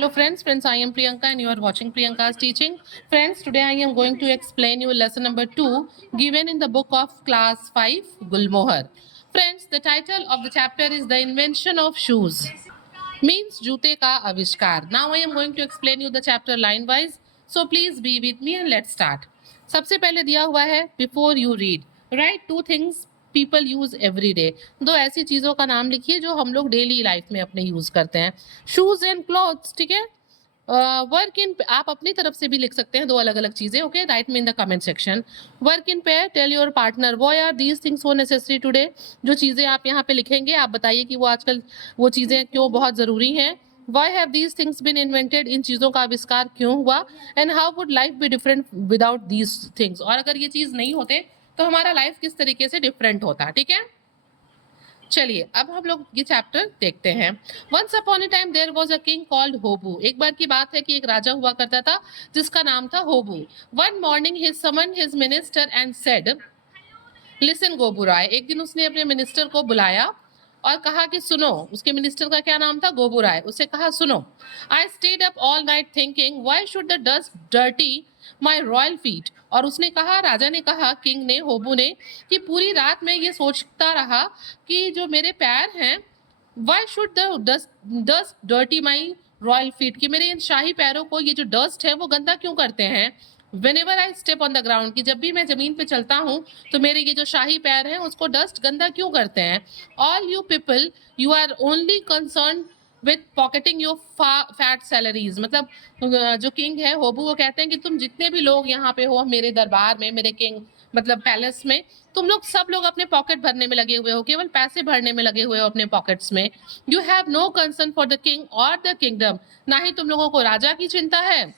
Hello friends, I am Priyanka and you are watching Priyanka's teaching. Friends, today I am going to explain you lesson number 2 given in the book of class 5 Gulmohar. Friends, the title of the chapter is The Invention of Shoes. Means जूते का आविष्कार. Now I am going to explain you the chapter line wise. So please be with me and let's start. सबसे पहले दिया हुआ है before you read. Write two things people use every day. दो ऐसी चीजों का नाम लिखिए जो हम लोग डेली लाइफ में अपने यूज करते हैं. शूज एंड क्लॉथ्स, ठीक है. वर्क इन, आप अपनी तरफ से भी लिख सकते हैं दो अलग अलग चीजें. Okay, write me in the comment section. Work in pair, tell your partner why are these things so necessary today. जो चीजें आप यहाँ पे लिखेंगे आप बताइए कि वो आजकल वो चीजें क्यों बहुत जरूरी हैं. Why have these things been invented? इन चीजों का आविष्कार क्यों हुआ. And how would life be different without these things? और अगर ये चीज नहीं होते तो हमारा लाइफ किस तरीके से डिफरेंट होता. ठीक है, चलिए अब हम लोग ये चैप्टर देखते हैं. Once upon a time there was a king called Hobu. एक बार की बात है कि एक राजा हुआ करता था जिसका नाम था Hobu. One morning he summoned his minister and said, listen Gobu Rai. एक दिन उसने अपने मिनिस्टर को बुलाया और कहा कि सुनो. उसके मिनिस्टर का क्या नाम था? गोबू राय. उससे कहा सुनो, I stayed up all night thinking why should the dust dirty my royal feet. और उसने कहा, राजा ने कहा, किंग ने, होबू ने, कि पूरी रात मैं ये सोचता रहा कि जो मेरे पैर हैं, why should the dust dirty my royal feet, कि मेरे इन शाही पैरों को ये जो डस्ट है वो गंदा क्यों करते हैं. Whenever I step on the ground, कि जब भी मैं जमीन पे चलता हूँ तो मेरे ये जो शाही पैर हैं उसको डस्ट गंदा क्यों करते हैं. All you people, you are only concerned with pocketing your fat salaries. मतलब जो किंग है होबू, वो कहते हैं कि तुम जितने भी लोग यहाँ पे हो मेरे दरबार में, मेरे किंग मतलब पैलेस में, तुम लोग सब लोग अपने पॉकेट भरने में लगे हुए हो, केवल पैसे भरने में लगे हुए हो अपने पॉकेट्स में. You have no concern for the king और द किंगडम. ना ही तुम लोगों को राजा की चिंता है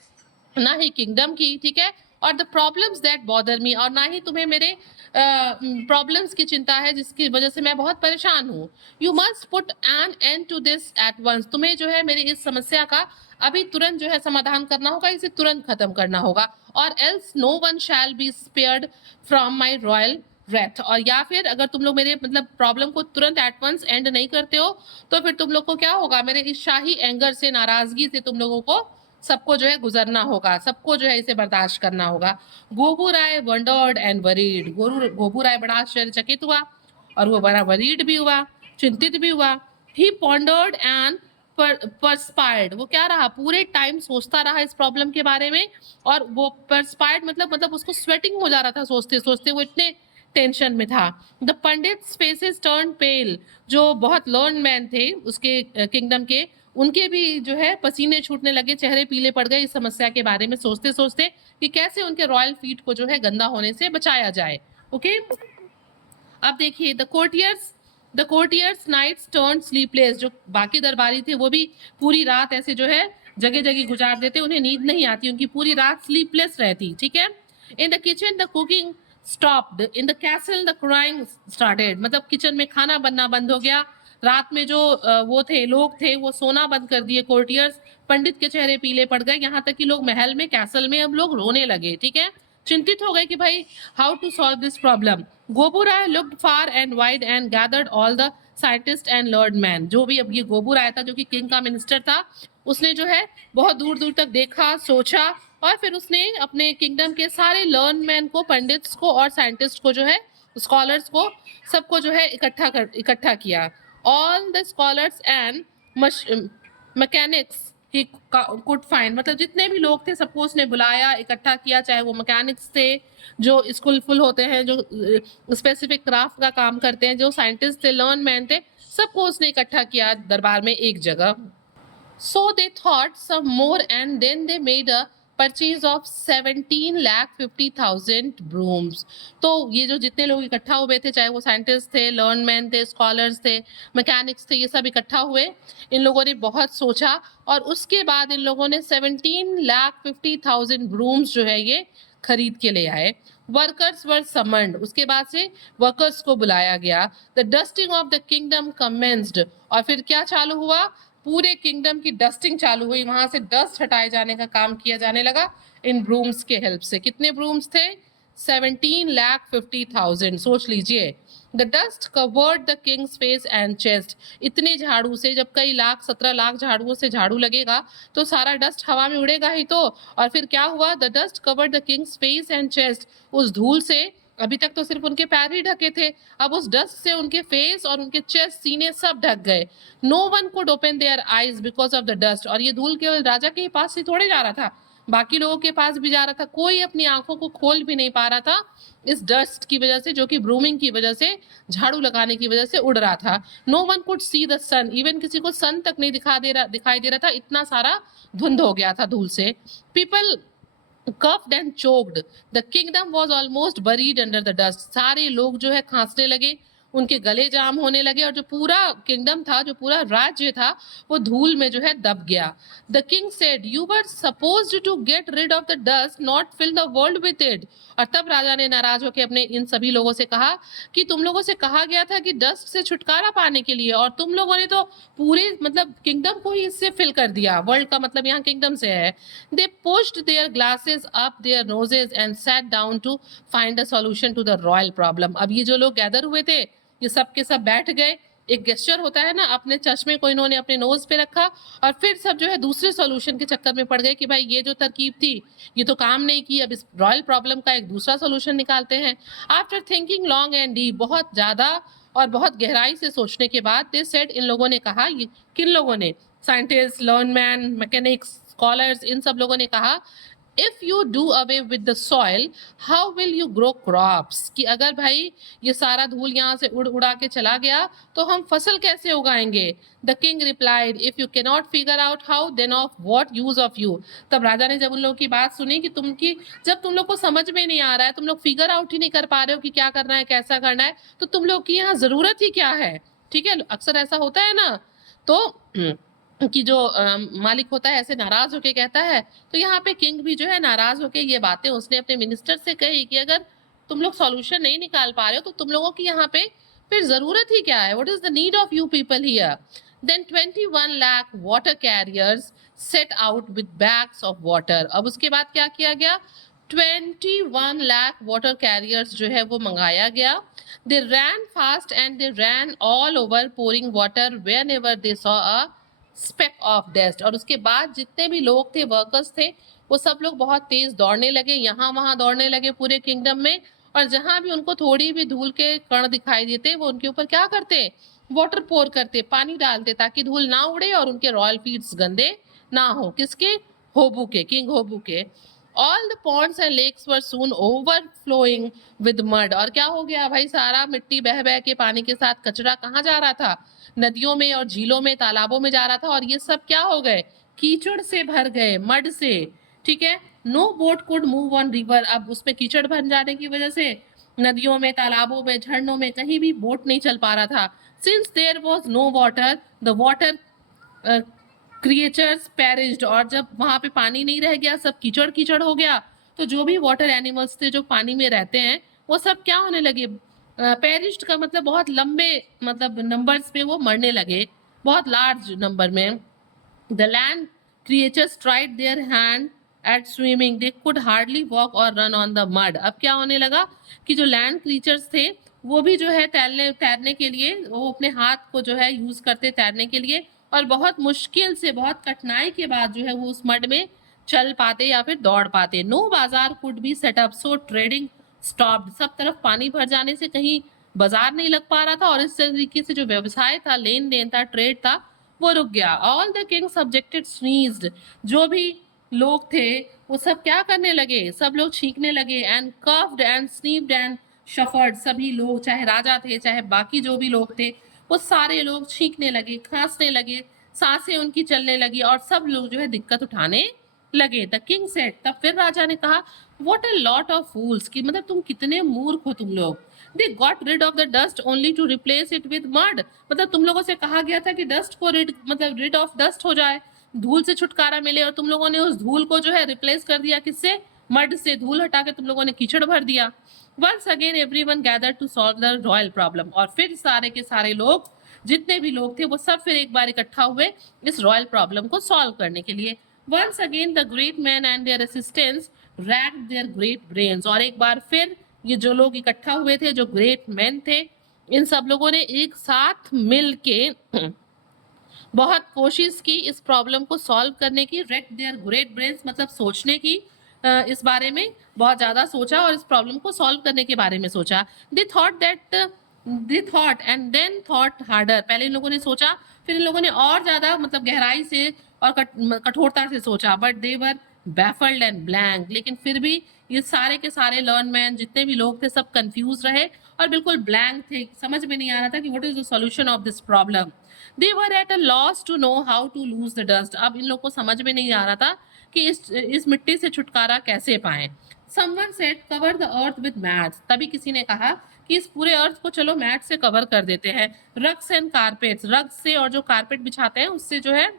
ना ही किंगडम की. ठीक है, और the problems that bother me, और ना ही तुम्हें मेरे प्रॉब्लम्स की चिंता है जिसकी वजह से मैं बहुत परेशान हूँ. You must put an end to this at once. तुम्हें जो है मेरी इस समस्या का अभी तुरंत जो है समाधान करना होगा, इसे तुरंत खत्म करना होगा. Or else no one shall be spared from my royal wrath. और या फिर अगर तुम लोग मेरे मतलब प्रॉब्लम को तुरंत एट वंस एंड नहीं करते हो तो फिर तुम लोग को क्या होगा, मेरे इस शाही एंगर से, नाराजगी से तुम लोगों को सबको जो है गुजरना होगा, सबको जो है इसे बर्दाश्त करना होगा. गोबू राय वंडर्ड एंड वरीड. गोबू राय बड़ा आश्चर्यचकित हुआ और वो बड़ा वरीड भी हुआ, चिंतित भी हुआ. ही पॉन्डर्ड एंड परस्पायर्ड. वो क्या रहा, पूरे टाइम सोचता रहा इस प्रॉब्लम के बारे में. और वो परस्पायर्ड मतलब उसको स्वेटिंग हो जा रहा था सोचते सोचते, वो इतने टेंशन में था. द पंडित्स फेसेस टर्न पेल. जो बहुत लर्न मैन थे उसके किंगडम के, उनके भी जो है पसीने छूटने लगे, चेहरे पीले पड़ गए इस समस्या के बारे में सोचते सोचते कि कैसे उनके रॉयल फीट को जो है गंदा होने से बचाया जाए. ओके, अब देखिए the courtiers nights turn sleepless. जो बाकी दरबारी थे वो भी पूरी रात ऐसे जो है जगह जगह गुजार देते, उन्हें नींद नहीं आती, उनकी पूरी रात स्लीपलेस रहती. ठीक है. In the kitchen the cooking stopped. In the castle the crying started. मतलब किचन में खाना बनना बंद हो गया. रात में जो वो थे, लोग थे, वो सोना बंद कर दिए. कोर्टियर्स, पंडित के चेहरे पीले पड़ गए. यहाँ तक कि लोग महल में, कैसल में अब लोग रोने लगे. ठीक है, चिंतित हो गए कि भाई how to solve this problem. Gobu Rai looked far and wide and gathered all the scientist and learn man. जो भी अब ये गोबू राय था जो कि किंग का मिनिस्टर था, उसने जो है बहुत दूर दूर तक देखा, सोचा, और फिर उसने अपने किंगडम के सारे लर्न मैन को, पंडित्स को और साइंटिस्ट को जो है, स्कॉलर्स को, सबको जो है इकट्ठा किया. All the scholars and mechanics he could find. मतलब जितने भी लोग थे सबको उसने बुलाया, इकट्ठा किया, चाहे वो मैकेनिक्स थे जो स्किलफुल होते हैं, जो स्पेसिफिक क्राफ्ट का काम करते हैं, जो साइंटिस्ट थे, लर्न मैन थे, सबको उसने इकट्ठा किया दरबार में एक जगह. So they thought some more and then they made a purchase of 17,50,000 brooms. तो ये जो जितने लोग इकट्ठा हुए थे, चाहे वो साइंटिस्ट थे, लर्न मैन थे, स्कॉलर्स थे, मैकेनिक्स थे, ये सब इकट्ठा हुए. इन लोगों ने बहुत सोचा और उसके बाद इन लोगों ने 17,50,000 ब्रूम्स जो है ये खरीद के ले आए. वर्कर्स वर समन्ड. उसके बाद से वर्कर्स को बुलाया गया. The dusting of the kingdom commenced. और फिर क्या चालू हुआ, पूरे किंगडम की डस्टिंग चालू हुई. वहां से डस्ट हटाए जाने का काम किया जाने लगा इन ब्रूम्स के हेल्प से. कितने ब्रूम्स थे? 17,50,000। सोच लीजिए। The dust covered the Kings face and chest. इतने झाड़ू से, जब कई लाख 17 लाख झाड़ुओं से झाड़ू लगेगा तो सारा डस्ट हवा में उड़ेगा ही तो। और फिर क्या हुआ? The dust covered the Kings face and chest. उस धूल से अभी तक तो सिर्फ उनके पैर ही ढके थे, अब उस डस्ट से उनके फेस और उनके चेस्ट, सीने सब ढक गए। No one could open their eyes because of the dust. और ये धूल केवल राजा के ही पास से थोड़े जा रहा था, बाकी लोगों के पास भी जा रहा था। कोई अपनी आंखों को खोल भी नहीं पा रहा था इस डस्ट की वजह से, जो कि ब्रूमिंग की वजह से, झाड़ू लगाने की वजह से उड़ रहा था। No one could see the sun. Even किसी को सन तक नहीं दिखाई दे रहा था, इतना सारा धुंध हो गया था धूल से। People cuffed and choked. The kingdom was almost buried under the dust. सारे लोग जो है खांसने लगे, उनके गले जाम होने लगे, और जो पूरा किंगडम था, जो पूरा राज्य था, वो धूल में जो है दब गया। The king said, "You were supposed to get rid of the dust, not fill the world with it." और तब राजा ने नाराज होकर अपने इन सभी लोगों से कहा कि तुम लोगों से कहा गया था कि डस्ट से छुटकारा पाने के लिए, और तुम लोगों ने तो पूरे मतलब किंगडम को ही इससे फिल कर दिया। वर्ल्ड का मतलब यहाँ किंगडम से है। They pushed their glasses up their noses and sat down to find a solution to the royal problem. अब ये जो लोग गैदर हुए थे, ये सब के सब बैठ गए। एक गेस्चर होता है ना, अपने चश्मे को इन्होंने अपने नोज पे रखा और फिर सब जो है दूसरे सॉल्यूशन के चक्कर में पड़ गए कि भाई ये जो तरकीब थी ये तो काम नहीं की, अब इस रॉयल प्रॉब्लम का एक दूसरा सॉल्यूशन निकालते हैं। After thinking long and deep, बहुत ज्यादा और बहुत गहराई से सोचने के बाद, दे सेड, इन लोगों ने कहा, ये किन लोगों ने? साइंटिस्ट, लर्नमैन, मैकेनिक्स, स्कॉलर्स, इन सब लोगों ने कहा, if you do away with the soil how will you grow crops. कि अगर भाई ये सारा धूल यहाँ से उड़ उड़ा के चला गया तो हम फसल कैसे उगाएंगे? The king replied, if you can not figure out how then of what use of you. तब राजा ने जब उन लोगों की बात सुनी कि जब तुम लोग को समझ में नहीं आ रहा है, तुम लोग फिगर आउट ही नहीं कर पा रहे हो कि क्या करना है, कैसा करना है, तो तुम लोग की यहाँ जरूरत ही क्या है? ठीक है, अक्सर ऐसा होता है ना, तो कि जो मालिक होता है ऐसे नाराज होके कहता है। तो यहाँ पे किंग भी जो है नाराज होके ये बातें उसने अपने मिनिस्टर से कही कि अगर तुम लोग सॉल्यूशन नहीं निकाल पा रहे हो तो तुम लोगों की यहाँ पे फिर जरूरत ही क्या है? What is the need of you people here? Then 21 lakh water carriers set out with bags of water. अब उसके बाद क्या किया गया? 21 लाख वाटर कैरियर्स जो है वो मंगाया गया। They ran fast and they ran all over pouring water whenever they saw a speck of dust. और उसके बाद जितने भी लोग थे, वर्कर्स थे, वो सब लोग बहुत तेज दौड़ने लगे, यहाँ वहां दौड़ने लगे पूरे किंगडम में, और जहां भी उनको थोड़ी भी धूल के कण दिखाई देते वो उनके ऊपर क्या करते? वाटर पोर करते, पानी डालते, ताकि धूल ना उड़े और उनके रॉयल फीड्स गंदे ना हो। किसके? होबू के, किंग होबू के। All the ponds and lakes were soon overflowing with mud. और क्या हो गया भाई? सारा मिट्टी बह बह के पानी के साथ कचरा कहाँ जा रहा था? नदियों में और झीलों में, तालाबों में जा रहा था, और ये सब क्या हो गए? कीचड़ से भर गए, मड से। ठीक है, no boat could move on river. अब उसमें कीचड़ भर जाने की वजह से नदियों में, तालाबों में, झरनों में कहीं भी बोट नहीं चल पा रहा था। Since there was no water the water creatures perished. और जब वहां पे पानी नहीं रह गया, सब कीचड़ कीचड़ हो गया, तो जो भी वाटर एनिमल्स थे जो पानी में रहते हैं वो सब क्या होने लगे? पेरिश्ड का मतलब बहुत लंबे मतलब नंबर्स में वो मरने लगे, बहुत लार्ज नंबर में। The land creatures tried their hand eight swimming, they could hardly walk और रन ऑन द मड। अब क्या होने लगा कि जो लैंड क्रिएचर्स थे वो भी जो है तैरने के लिए वो अपने हाथ को जो है यूज करते तैरने के लिए, और बहुत मुश्किल से, बहुत कठिनाई के बाद जो है वो उस मड में चल पाते या फिर दौड़ पाते। नो बाजार could be set up, so trading stopped. सब तरफ पानी भर जाने से कहीं बाजार नहीं लग पा रहा था, और इस तरीके से जो व्यवसाय था, लेन देन था, ट्रेड था, वो रुक गया। All the king subjected sneezed. जो भी लोग थे वो सब क्या करने लगे? सब लोग छींकने लगे। And coughed and sniffed and suffered. सभी लोग, चाहे राजा थे चाहे बाकी जो भी लोग थे, वो सारे लोग छींकने लगे, खांसने लगे, सांसें उनकी चलने लगी, और सब लोग जो है दिक्कत उठाने लगे। द किंग सेड, तब फिर राजा ने कहा, what a lot of fools, कि मतलब तुम कितने मूर्ख हो तुम लोग। They got rid of the dust only to replace it with mud. मतलब तुम लोगों से कहा गया था कि डस्ट को रिड ऑफ डस्ट हो जाए, धूल से छुटकारा मिले, और तुम लोगों ने उस धूल को जो है रिप्लेस कर दिया किससे? मड से। धूल हटा के तुम लोगों ने कीचड़ भर दिया। Once again everyone gathered to solve the royal problem. और फिर सारे के सारे लोग, जितने भी लोग थे, वो सब फिर एक बार इकट्ठा हुए इस रॉयल प्रॉब्लम को सॉल्व करने के लिए। Once again the great men and their assistants racked their great brains। और एक बार फिर ये जो लोग इकट्ठा हुए थे, जो ग्रेट मैन थे, इन सब लोगों ने एक साथ मिल के बहुत कोशिश की इस प्रॉब्लम को सॉल्व करने की। रेक देयर ग्रेट ब्रेन्स मतलब सोचने की, इस बारे में बहुत ज़्यादा सोचा और इस प्रॉब्लम को सॉल्व करने के बारे में सोचा। They thought and then thought harder. पहले इन लोगों ने सोचा, फिर इन लोगों ने और ज़्यादा मतलब गहराई से और कठोरता से सोचा। But they were baffled and blank. लेकिन फिर भी ये सारे के सारे लर्न मैन जितने भी लोग थे सब कंफ्यूज रहे और बिल्कुल ब्लैंक थे। समझ में नहीं आ रहा था कि what is the solution of this problem. They were at a loss to know how to lose the dust. अब इन लोग को समझ में नहीं आ रहा था कि इस मिट्टी से छुटकारा कैसे पाएं। Someone said cover the earth with mats. तभी किसी ने कहा कि इस पूरे अर्थ को चलो मैट से कवर कर देते हैं। रग्स एंड कारपेट्स, रग से और जो कारपेट बिछाते हैं उससे जो है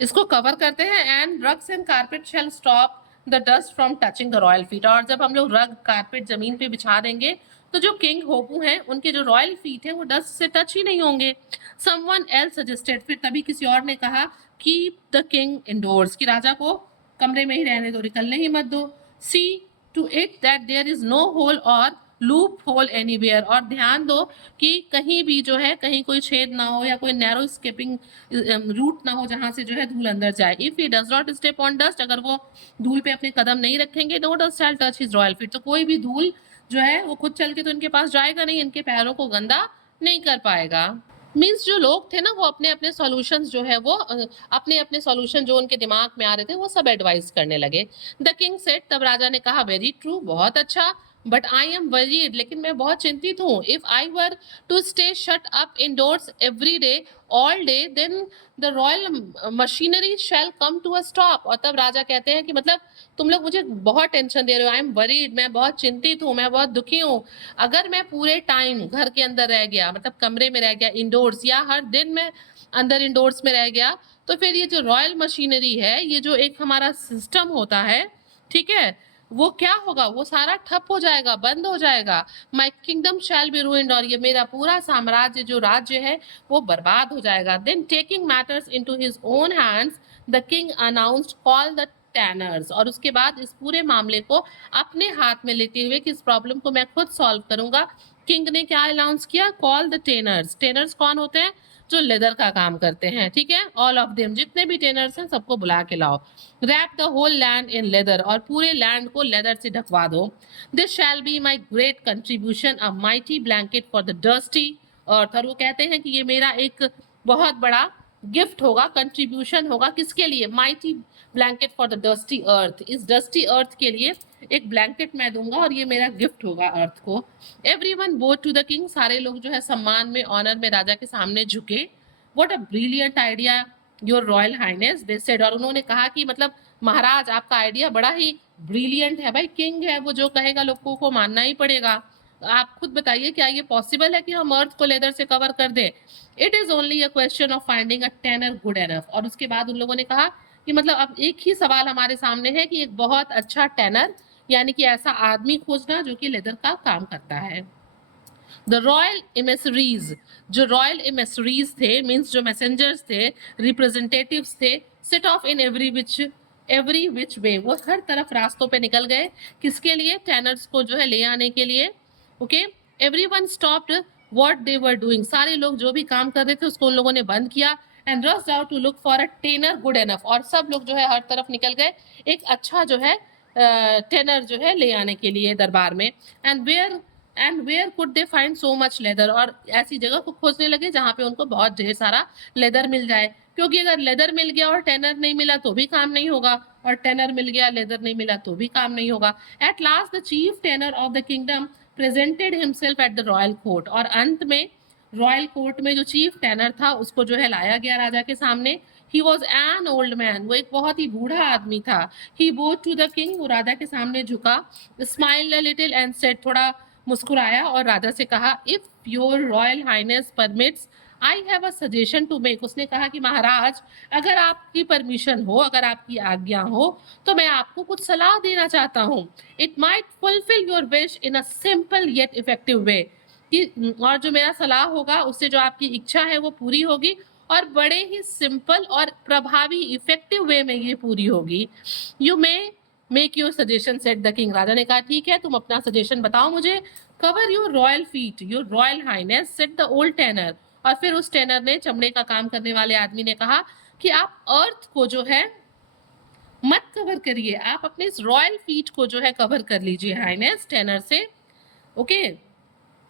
इसको कवर करते हैं। And rugs and carpet shall stop the dust from touching the royal feet. और जब हम लोग रग कारपेट जमीन पे बिछा देंगे तो जो किंग होपू हैं उनके जो रॉयल फीट है वो डस्ट से टच ही नहीं होंगे। समवन एल्स सजेस्टेड, फिर तभी किसी और ने कहा कीप द किंग इंडोर्स, कि राजा को कमरे में ही रहने दो, निकलने ही मत दो। See to it that there is no hole or loophole anywhere. और ध्यान दो कि कहीं भी जो है कहीं कोई छेद ना हो या कोई नैरो स्केपिंग रूट ना हो जहां से जो है धूल अंदर जाए। If he does not step on dust, अगर वो धूल पे अपने कदम नहीं रखेंगे, नो डस्ट शैल टच हिज रॉयल फीट। तो कोई भी धूल जो है वो खुद चल के तो इनके पास जाएगा नहीं, इनके पैरों को गंदा नहीं कर पाएगा। मीन्स जो लोग थे ना वो अपने अपने सॉल्यूशंस जो है वो अपने अपने सॉल्यूशन जो उनके दिमाग में आ रहे थे वो सब एडवाइस करने लगे। द किंग सेड, तब राजा ने कहा वेरी ट्रू, बहुत अच्छा, बट आई एम वरीड, लेकिन मैं बहुत चिंतित हूँ। If I were to stay shut up indoors every day all day then the royal machinery shall come to a stop. और तब राजा कहते हैं कि मतलब तुम लोग मुझे बहुत टेंशन दे रहे हो, आई एम वरीड, मैं बहुत चिंतित हूँ, मैं बहुत दुखी हूँ। अगर मैं पूरे टाइम घर के अंदर रह गया, मतलब कमरे में रह गया इंडोर्स, या हर दिन मैं अंदर इंडोर्स में रह गया, तो फिर ये जो रॉयल मशीनरी है, ये जो एक हमारा सिस्टम होता है, ठीक है, वो क्या होगा, वो सारा ठप हो जाएगा, बंद हो जाएगा। माई किंगडम शैल बी रूइंड, और ये मेरा पूरा साम्राज्य जो राज्य है वो बर्बाद हो जाएगा। Then taking matters into his own hands the king announced call the tanners. और उसके बाद इस पूरे मामले को अपने हाथ में लेते हुए कि इस प्रॉब्लम को मैं खुद सॉल्व करूंगा, किंग ने क्या अनाउंस किया, कॉल द टेनर्स। टेनर्स कौन होते हैं, जो लेदर का काम करते हैं, ठीक है, ऑल ऑफ देम, जितने भी टेनर्स हैं सबको बुला के लाओ। Wrap the whole land in leather, और पूरे लैंड को लेदर से ढकवा दो। This shall be my great contribution, a mighty blanket for the dusty earth. और वो कहते हैं कि ये मेरा एक बहुत बड़ा गिफ्ट होगा, कंट्रीब्यूशन होगा, किसके लिए, mighty blanket for the dusty earth, इस डस्टी अर्थ के लिए एक ब्लैंकेट मैं दूंगा और ये मेरा गिफ्ट होगा अर्थ को। Everyone bowed to the king, सारे लोग जो है सम्मान में, ऑनर में राजा के सामने झुके। What a brilliant idea your royal highness, they said. और उन्होंने कहा कि मतलब महाराज आपका आइडिया बड़ा ही ब्रिलियंट है। भाई किंग है, वो जो कहेगा लोगों को मानना ही पड़ेगा। आप खुद बताइए क्या ये पॉसिबल है कि हम अर्थ को लेदर से कवर कर दें। It is only a question of finding a tanner good enough. और उसके बाद उन लोगों ने कहा कि मतलब अब एक ही सवाल हमारे सामने है कि एक बहुत अच्छा टेनर, यानी कि ऐसा आदमी खोजना जो कि लेदर का काम करता है। द रॉयल एमेसरीज, जो रॉयल एमेसरीज थे, मीन्स जो मैसेंजर्स थे, रिप्रेजेंटेटिव्स थे, set off in every which way, वो हर तरफ रास्तों पे निकल गए, किसके लिए, टैनर्स को जो है ले आने के लिए। Okay, everyone stopped what they were doing, सारे लोग जो भी काम कर रहे थे उसको उन लोगों ने बंद किया। And rushed out to look for a tanner good enough, और सब लोग जो है हर तरफ निकल गए एक अच्छा जो है टेनर जो है ले आने के लिए दरबार में। And where could they find so much leather, और ऐसी जगह को खोजने लगे जहाँ पे उनको बहुत ढेर सारा लेदर मिल जाए, क्योंकि अगर लेदर मिल गया और टेनर नहीं मिला तो भी काम नहीं होगा, और टेनर मिल गया लेदर नहीं मिला तो भी काम नहीं होगा। At last the chief tanner of the kingdom presented himself at the royal court, और अंत में रॉयल कोर्ट में जो चीफ टेनर था उसको जो है लाया गया राजा के सामने। He was an old man, वो एक बहुत ही बूढ़ा आदमी था। He bowed to the king, वो राजा के सामने झुका, smile a little and said, थोड़ा मुस्कुराया और राजा से कहा, if your royal highness permits I have a suggestion to make. उसने कहा कि महाराज अगर आपकी परमिशन हो, अगर आपकी आज्ञा हो, तो मैं आपको कुछ सलाह देना चाहता हूँ। It might fulfil your wish in a simple yet effective way, कि और जो मेरा सलाह होगा उससे जो आपकी इच्छा है वो पूरी होगी, और बड़े ही सिंपल और प्रभावी इफेक्टिव वे में ये पूरी होगी। You may make your suggestion said the king. राजा ने कहा ठीक है, तुम अपना सजेशन बताओ मुझे। Cover your royal feet your royal highness said the old tanner. और फिर उस टेनर ने, चमड़े का काम करने वाले आदमी ने कहा कि आप अर्थ को जो है मत कवर करिए, आप अपने इस रॉयल फीट को जो है कवर कर लीजिए हाइनेस टेनर से। Okay,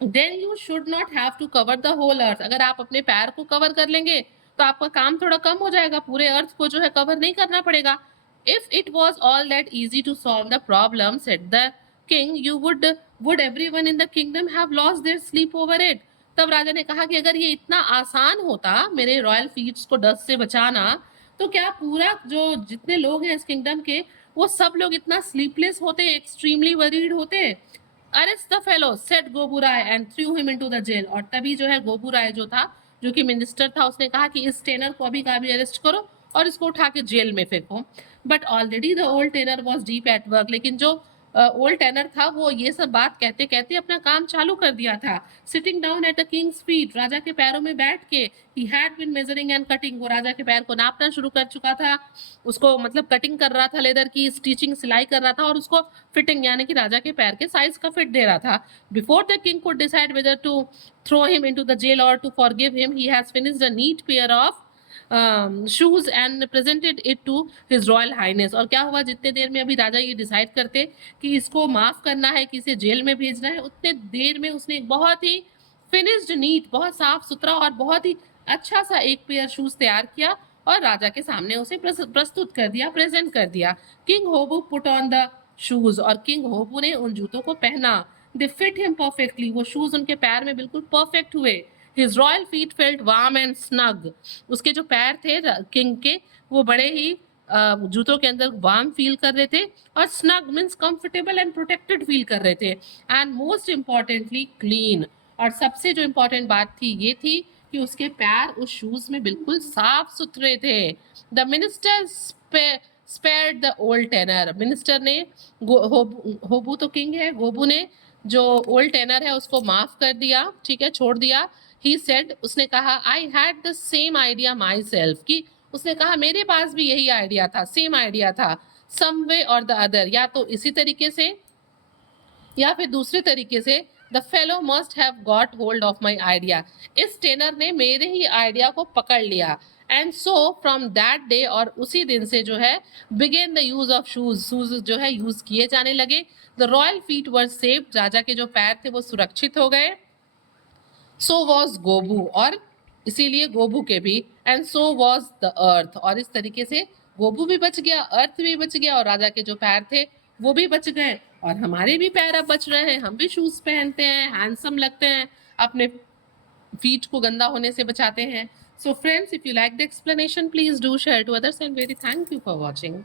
then you should not have to cover the whole earth. अगर आप अपने पैर को कवर कर लेंगे तो आपका काम थोड़ा कम हो जाएगा, पूरे अर्थ को जो है कवर नहीं करना पड़ेगा। If it was all that easy to solve the problem said the king you would everyone in the kingdom have lost their sleep over it. तब राजा ने कहा कि अगर ये इतना आसान होता मेरे रॉयल फीट्स को डस्ट से बचाना, तो क्या पूरा जो जितने लोग हैं इस किंगडम के, वो सब लोग इतना स्लीपलेस होते, एक्सट्रीमली वरीड होते। Arrest the fellow said Gobu Rai and throw him into the jail. और तभी जो है गोबू राय जो था, जो कि मिनिस्टर था, उसने कहा कि इस टेनर को अभी का अभी अरेस्ट करो और इसको उठा के जेल में फेंको। But already the old tanner was deep at work. लेकिन जो ओल्ड टेनर था वो ये सब बात कहते कहते अपना काम चालू कर दिया था। Sitting down at the king's feet, राजा के पैरों में बैठ के, he had been measuring and cutting, वो राजा के पैर को नापना शुरू कर चुका था, उसको मतलब कटिंग कर रहा था, लेदर की स्टिचिंग सिलाई कर रहा था और उसको फिटिंग यानी कि राजा के पैर के साइज का फिट दे रहा था। Before the king could decide whether to throw him into the jail or to forgive him, he has finished a neat pair of shoes and presented it to his royal highness. और क्या हुआ, जितने देर में अभी राजा ये decide करते कि इसको माफ करना है कि इसे जेल में भेजना है, उतने देर में उसने एक बहुत ही फिनिश्ड नीट, बहुत साफ सुथरा और बहुत ही अच्छा सा एक पेयर शूज तैयार किया और राजा के सामने उसे प्रस्तुत कर दिया, प्रेजेंट कर दिया। King Hobu put on the shoes, और किंग होबू ने उन जूतों को पहना। दे फिट हिम परफेक्टली, वो शूज उनके पैर में बिल्कुल परफेक्ट हुए। His royal feet felt warm and snug, उसके जो पैर थे किंग के, वो बड़े ही जूतों के अंदर वार्म फील कर रहे थे और snug means comfortable and protected feel कर रहे थे। एंड मोस्ट इम्पॉर्टेंटली क्लीन, और सबसे जो इम्पोर्टेंट बात थी ये थी कि उसके पैर उस शूज में बिल्कुल साफ सुथरे थे। The minister spared the old tanner, minister ने, होबू तो किंग है, गोबू ने जो ओल्ड टेनर है उसको माफ कर दिया, ठीक है, छोड़ दिया। ही सेड, उसने कहा, I had the same idea my self, कि उसने कहा मेरे पास भी यही आइडिया था, सेम आइडिया था। सम वे और द अदर, या तो इसी तरीके से या फिर दूसरे तरीके से, the fellow must have got hold of my idea, इस टेनर ने मेरे ही आइडिया को पकड़ लिया। And so from that day, और उसी दिन से जो है, began the use of shoes, shoes जो है यूज किए जाने लगे। The royal feet were safe, राजा के जो पैर थे वो सुरक्षित हो गए। सो वॉज गोबू, और इसीलिए गोबू के भी। And so was the earth, और इस तरीके से गोबू भी बच गया, अर्थ भी बच गया, और राजा के जो पैर थे वो भी बच गए। और हमारे भी पैर अब बच रहे हैं, हम भी शूज पहनते हैं, हैंडसम लगते हैं, अपने फीट को गंदा होने से बचाते हैं। So friends, if you like the explanation, please do share to others, and very thank you for watching.